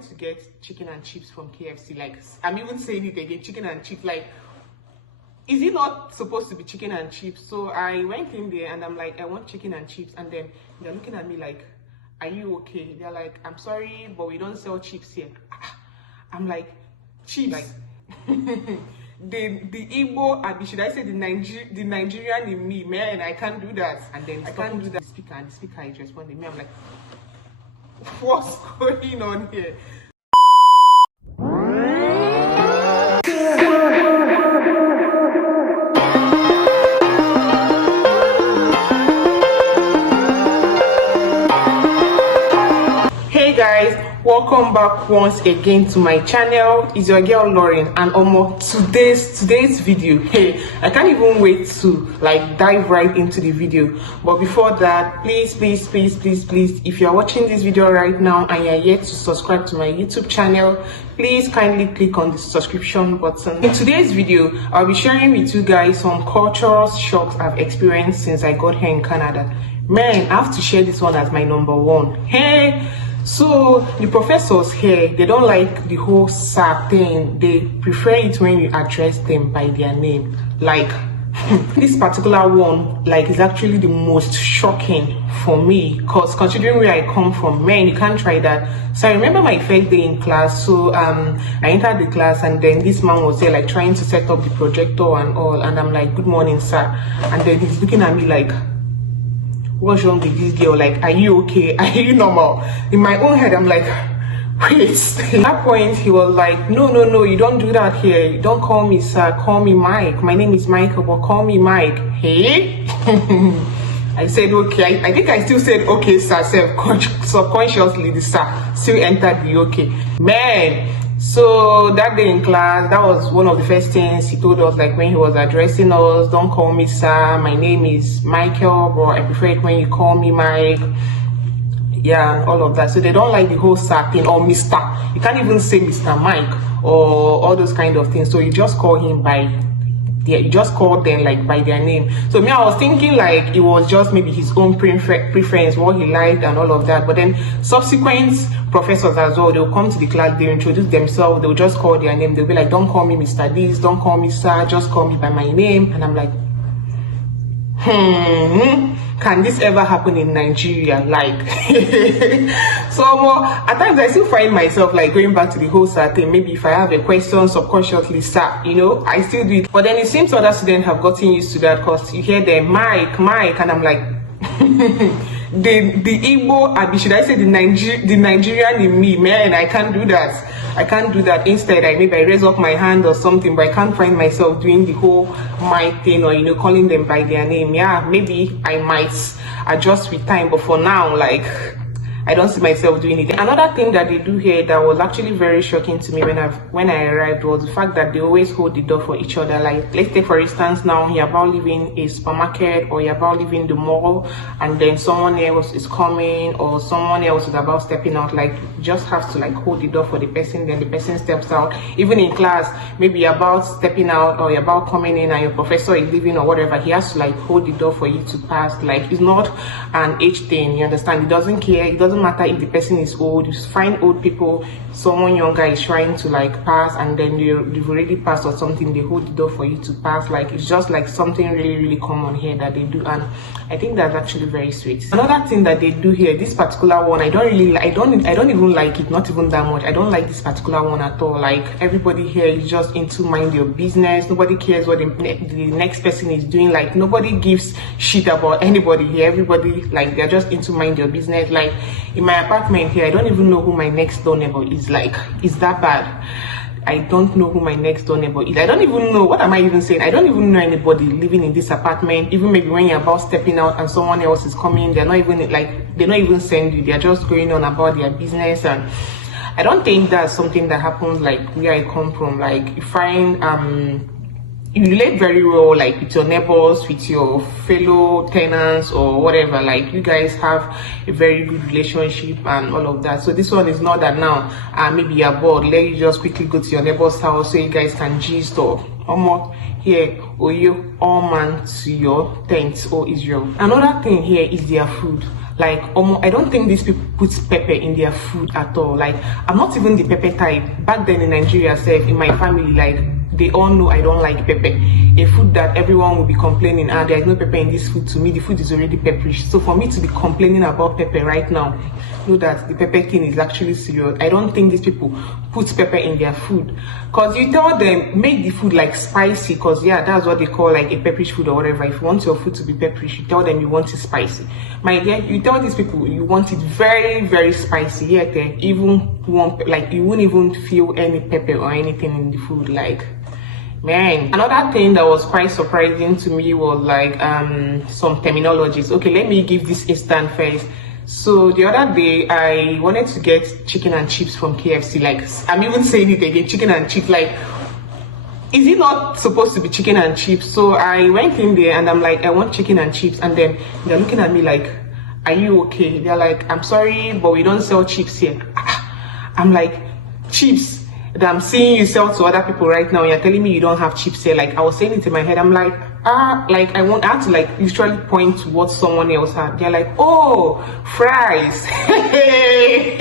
went to get chicken and chips from KFC. Like, I'm even saying it again, chicken and chips. Like, is it not supposed to be chicken and chips? So I went in there and I'm like, I want chicken and chips. And then they're looking at me like, are you okay? They're like, I'm sorry, but we don't sell chips here. I'm like, chips? Like, the Igbo, should I say the Nigerian in me, man, I can't do that. And then I can't do that. And the speaker is responding me. I'm like, what's going on here? Hey guys, welcome back once again to my channel. It's your girl Lauren, and today's video, hey, I can't even wait to like dive right into the video. But before that, please, if you are watching this video right now and you are yet to subscribe to my YouTube channel, please kindly click on the subscription button. In today's video, I'll be sharing with you guys some cultural shocks I've experienced since I got here in Canada. Man, I have to share this one as my number one. Hey, so the professors here, they don't like the whole sir thing. They prefer it when you address them by their name. Like this particular one, like, is actually the most shocking for me, because considering where I come from, man, you can't try that. So I remember my first day in class. So I entered the class and then this man was there like trying to set up the projector and all, and I'm like, good morning sir, and then he's looking at me like, what's wrong with this girl? Like, are you okay? Are you normal? In my own head, I'm like, wait. At that point, he was like, no, you don't do that here. You don't call me sir, call me Mike. My name is Michael, but call me Mike. Hey? I said, okay. I think I still said, okay, sir. Subconsciously, the sir still entered the okay. Man. So that day in class, that was one of the first things he told us, like when he was addressing us, don't call me sir, my name is Michael, but I prefer it when you call me Mike. Yeah, and all of that. So they don't like the whole sir thing, or Mr. You can't even say Mr. Mike or all those kind of things. So you just call him by you just call them like by their name. So me, I was thinking like it was just maybe his own preference, what he liked and all of that. But then subsequent professors as well, they'll come to the class, they'll introduce themselves, they'll just call their name. They'll be like, don't call me Mr. This, don't call me sir, just call me by my name. And I'm like, can this ever happen in Nigeria? Like, so at times I still find myself like going back to the whole sir thing. Maybe if I have a question subconsciously, sir, you know, I still do it. But then it seems other students have gotten used to that, because you hear them Mike, and I'm like, the Igbo, should I say the Nigerian in me, man, I can't do that. I can't do that. Instead, I raise up my hand or something, but I can't find myself doing the whole Mike thing, or, you know, calling them by their name. Yeah, maybe I might adjust with time, but for now, like, I don't see myself doing it. Another thing that they do here that was actually very shocking to me when I arrived was the fact that they always hold the door for each other. Like, let's take for instance now, you're about leaving a supermarket or you're about leaving the mall, and then someone else is coming or someone else is about stepping out. Like, you just have to like hold the door for the person, then the person steps out. Even in class, maybe you're about stepping out or you're about coming in and your professor is leaving or whatever, he has to like hold the door for you to pass. Like, it's not an age thing, you understand? It doesn't care. It doesn't matter if the person is old. You find old people, someone younger is trying to like pass, and then you've already passed or something, they hold the door for you to pass. Like, it's just like something really common here that they do, and I think that's actually very sweet. Another thing that they do here, this particular one, I don't even like it, not even that much. I don't like this particular one at all. Like, everybody here is just into mind your business. Nobody cares what the next person is doing. Like, nobody gives shit about anybody here. Everybody, like, they're just into mind your business. Like, in my apartment here, I don't even know who my next door neighbor is. Like, it's that bad. I don't know who my next door neighbor is. I don't even know, what am I even saying? I don't even know anybody living in this apartment. Even maybe when you're about stepping out and someone else is coming, they're not even send you. They're just going on about their business. And I don't think that's something that happens like where I come from. Like, you find you relate very well, like with your neighbors, with your fellow tenants or whatever. Like, you guys have a very good relationship and all of that. So this one is not that now maybe you're bored, let you just quickly go to your neighbor's house so you guys can gist or almost here, or you all man to your tent or Israel. Another thing here is their food. Like, I don't think these people put pepper in their food at all. Like, I'm not even the pepper type. Back then in Nigeria, in my family, like, they all know I don't like pepper. A food that everyone will be complaining, there's no pepper in this food. To me, the food is already pepperish. So for me to be complaining about pepper right now, know that the pepper thing is actually serious. I don't think these people put pepper in their food. Because you tell them, make the food like spicy, because yeah, that's what they call like a pepperish food or whatever. If you want your food to be pepperish, you tell them you want it spicy. My dear, you tell these people you want it very, very spicy, yet even want, like, you won't even feel any pepper or anything in the food. Like, man. Another thing that was quite surprising to me was like some terminologies. Okay, let me give this instant first. So the other day I wanted to get chicken and chips from KFC. Like, I'm even saying it again, chicken and chips. Like, is it not supposed to be chicken and chips? So I went in there and I'm like, I want chicken and chips. And then they're looking at me like, are you okay? They're like, I'm sorry, but we don't sell chips here. I'm like, chips that I'm seeing you sell to other people right now, you're telling me you don't have chips here? Like, I was saying it in my head, I'm like, like, I had to like literally point to what someone else had. They're like, oh, fries. Hey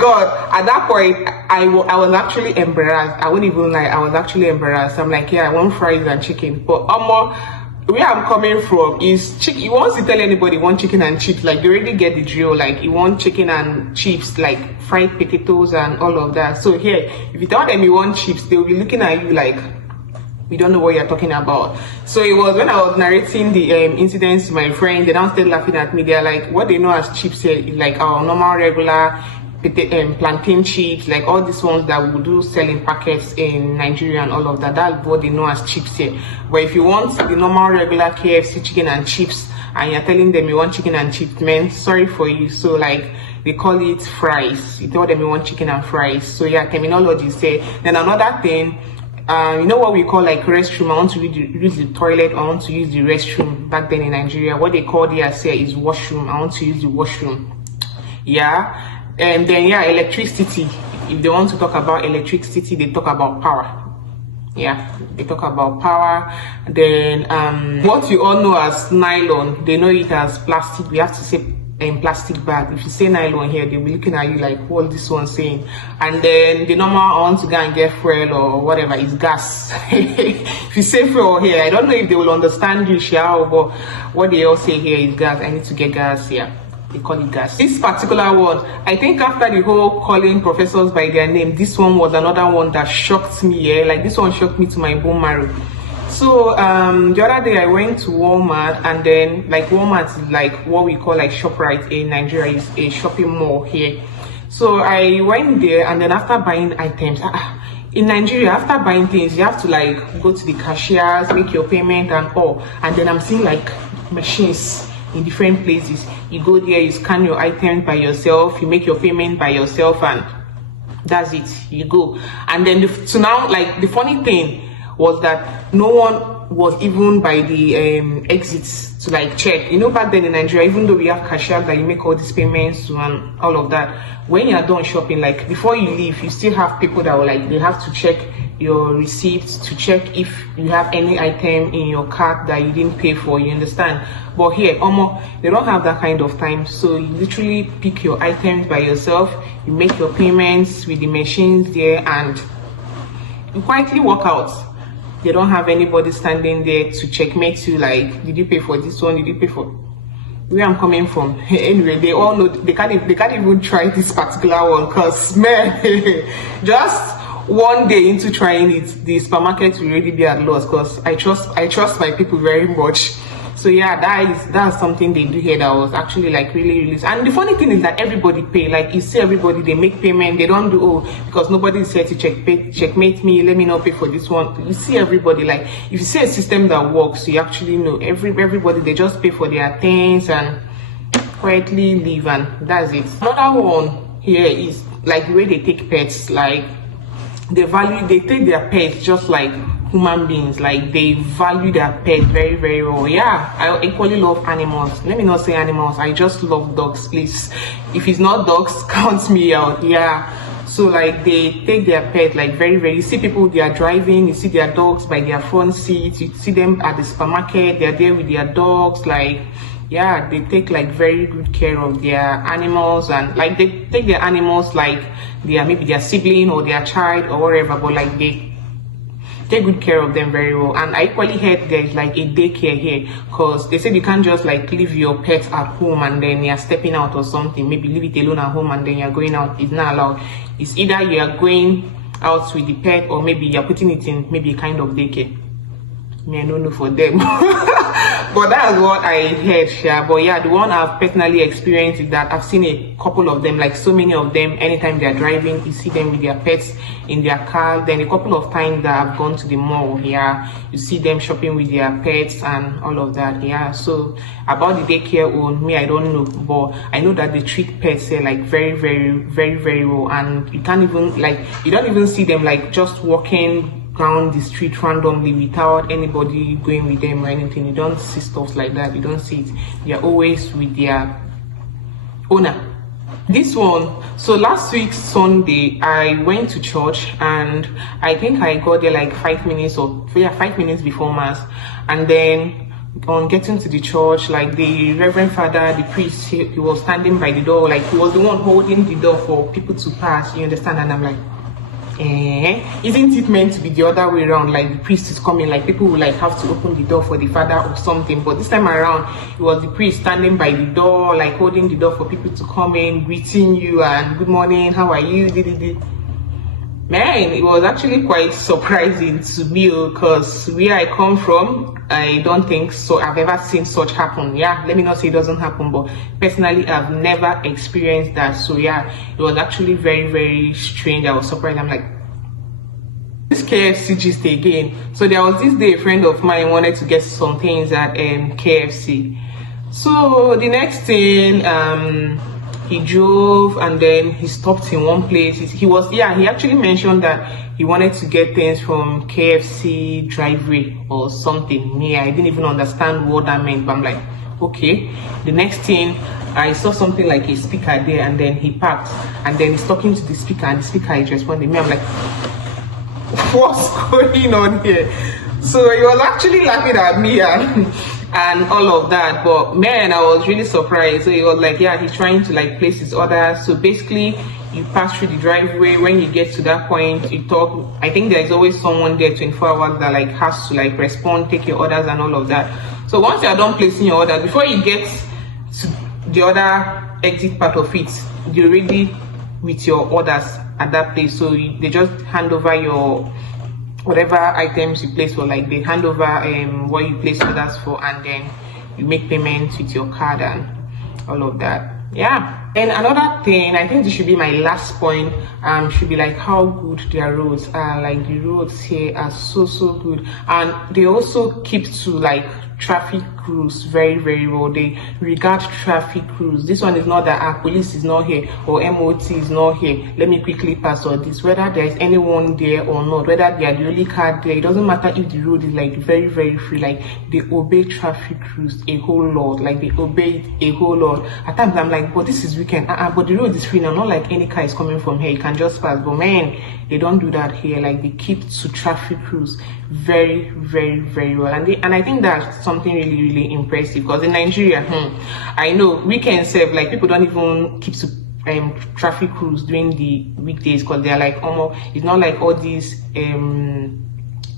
God, at that point I was actually embarrassed. I wouldn't even lie, I was actually embarrassed. I'm like, yeah, I want fries and chicken. But where I'm coming from is chicken. You want to tell anybody you want chicken and chips, like, they already get the drill. Like, you want chicken and chips, like fried potatoes and all of that. So here, if you tell them you want chips, they'll be looking at you like, we don't know what you're talking about. So it was when I was narrating the incidents to my friend, they now started laughing at me. They're like, what they know as chips here is like our normal regular plantain chips, like all these ones that we do sell in packets in Nigeria and all of that. That's what they know as chips here. But if you want the normal regular KFC chicken and chips and you're telling them you want chicken and chips, man, sorry for you. So like, they call it fries. You tell them you want chicken and fries. So yeah, terminology say. Then another thing, you know what we call like restroom? I want to use the toilet, I want to use the restroom. Back then in Nigeria, what they call here is washroom. I want to use the washroom. Yeah. And then yeah, electricity. If they want to talk about electricity, they talk about power. Yeah, they talk about power. Then what you all know as nylon, they know it as plastic. We have to say plastic bag. If you say nylon here, they'll be looking at you like, what this one saying? And then the normal, I want to go and get fuel or whatever, is gas. If you say fuel here, I don't know if they will understand you, Xiao, but what they all say here is gas. I need to get gas here. They call it gas. This particular one, I think after the whole calling professors by their name, this one was another one that shocked me. Yeah, like this one shocked me to my bone marrow. So the other day I went to Walmart, and then like Walmart is like what we call like ShopRite in Nigeria, is a shopping mall here. So I went there, and then after buying items, in Nigeria, after buying things, you have to like go to the cashiers, make your payment and all. And then I'm seeing like machines in different places. You go there, you scan your items by yourself, you make your payment by yourself, and that's it. You go. And then so now, like, the funny thing was that no one was even by the exits to like check. You know, back then in Nigeria, even though we have cashiers that you make all these payments to and all of that, when you're done shopping, like before you leave, you still have people that will like, they have to check your receipts to check if you have any item in your cart that you didn't pay for, you understand? But here, they don't have that kind of time. So you literally pick your items by yourself, you make your payments with the machines there, and you quietly walk out. They don't have anybody standing there to checkmate you like, did you pay for this one? Did you pay for where I'm coming from? Anyway, they all know they can't even try this particular one, because man, just one day into trying it, the supermarket will already be at loss, because I trust my people very much. So yeah, that's something they do here that was actually like really. And the funny thing is that everybody pay. Like, you see everybody, they make payment. They don't do because nobody is here to checkmate me. Let me not pay for this one. You see everybody, like, if you see a system that works, you actually know everybody. They just pay for their things and quietly leave, and that's it. Another one here is like the way they take pets. Like, they take their pets just like human beings. Like, they value their pets very, very well. Yeah, I equally love animals. Let me not say animals, I just love dogs, please. If it's not dogs, count me out. Yeah, so like they take their pet like very, very. You see people, they are driving, you see their dogs by their front seats, you see them at the supermarket, they're there with their dogs. Like, yeah, they take like very good care of their animals, and like they take their animals like they are maybe their sibling or their child or whatever, but like they take good care of them very well. And I equally heard there's like a daycare here, because they said you can't just like leave your pet at home and then you're stepping out or something, maybe leave it alone at home and then you're going out. It's not allowed. It's either you're going out with the pet or maybe you're putting it in maybe a kind of daycare. I don't know for them. But that's what I heard, yeah. But yeah, the one I've personally experienced is that I've seen a couple of them, like so many of them. Anytime they're driving, you see them with their pets in their car. Then a couple of times that I've gone to the mall, yeah, you see them shopping with their pets and all of that, yeah. So about the daycare own, me, I don't know, but I know that they treat pets here like very, very, very, very well. And you can't even like, you don't even see them like just walking down the street randomly without anybody going with them or anything. You don't see stuff like that. You don't see it. They're always with their owner. This one, so last week Sunday I went to church, and I think I got there like 5 minutes or 5 minutes before mass. And then on getting to the church, like the reverend father, the priest, he was standing by the door, like he was the one holding the door for people to pass, you understand? And I'm like, isn't it meant to be the other way around? Like the priest is coming, like people will like have to open the door for the father or something. But this time around, it was the priest standing by the door, like holding the door for people to come in, greeting you and good morning, how are you? Man, it was actually quite surprising to me, because where I come from, I don't think so I've ever seen such happen. Yeah, let me not say it doesn't happen, but personally I've never experienced that. So yeah, it was actually very, very strange. I was surprised. I'm like, this KFC gist again. So there was this day a friend of mine wanted to get some things at KFC. So the next thing, he drove and then he stopped in one place. He actually mentioned that he wanted to get things from KFC driveway or something. Me, I didn't even understand what that meant, but I'm like, okay. The next thing, I saw something like a speaker there, and then he parked, and then he's talking to the speaker, and the speaker is responding. Me, I'm like, what's going on here? So he was actually laughing at me and all of that, but man, I was really surprised. So he was like, yeah, he's trying to like place his order. So basically you pass through the driveway. When you get to that point, you talk. I think there's always someone there 24 hours that like has to like respond, take your orders and all of that. So once you're done placing your order, before you get to the other exit part of it, you're already with your orders at that place. So they just hand over your whatever items you place for, like they hand over what you place orders for, and then you make payments with your card and all of that. Yeah. And another thing, I think this should be my last point, should be like how good their roads are. Like the roads here are so good, and they also keep to like traffic rules very, very well. They regard traffic rules. This one is not that our police is not here or MOT is not here, let me quickly pass on this. Whether there is anyone there or not, whether they are the only car there, it doesn't matter if the road is like very, very free. Like they obey traffic rules a whole lot. Like they obey it a whole lot. At times I'm like, but this is weekend, but the road is free now, not like any car is coming from here, you can just pass. But man, they don't do that here. Like they keep to traffic rules very, very, very well. And I think that's something really, really impressive, because in Nigeria, I know weekends serve, like people don't even keep to traffic rules during the weekdays, because they're like almost, it's not like all these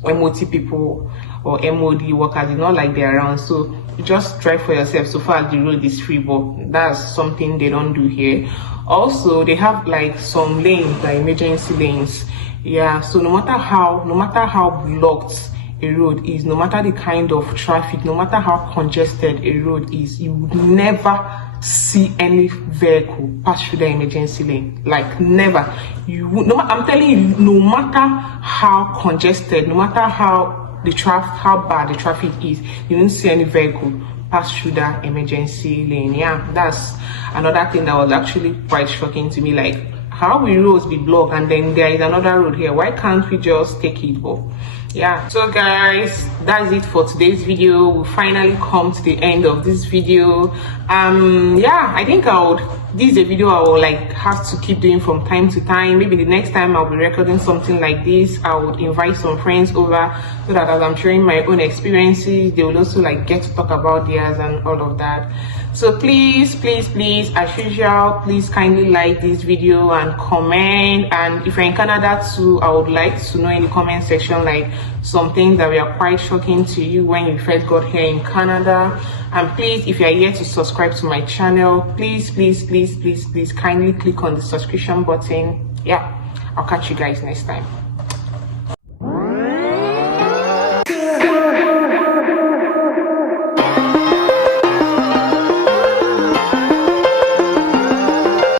MOT people or MOD workers, it's not like they're around. So you just drive for yourself so far as the road is free, but that's something they don't do here. Also, they have like some lanes, like emergency lanes. Yeah, so no matter how blocked a road is, no matter the kind of traffic, no matter how congested a road is, you would never see any vehicle pass through the emergency lane. Like never. You would, no, I'm telling you, no matter how congested, no matter how bad the traffic is, you won't see any vehicle pass through that emergency lane. Yeah, that's another thing that was actually quite shocking to me. Like, how will roads be blocked and then there is another road here? Why can't we just take it? But yeah, so guys, that's it for today's video. We finally come to the end of this video. Yeah, I think this is a video I will like have to keep doing from time to time. Maybe the next time I'll be recording something like this, I would invite some friends over so that as I'm sharing my own experiences, they will also like get to talk about theirs and all of that. So please, as usual, please kindly like this video and comment. And if you're in Canada too, I would like to know in the comment section like some things that were quite shocking to you when you first got here in Canada. And please, if you are yet to subscribe to my channel, please kindly click on the subscription button. Yeah, I'll catch you guys next time.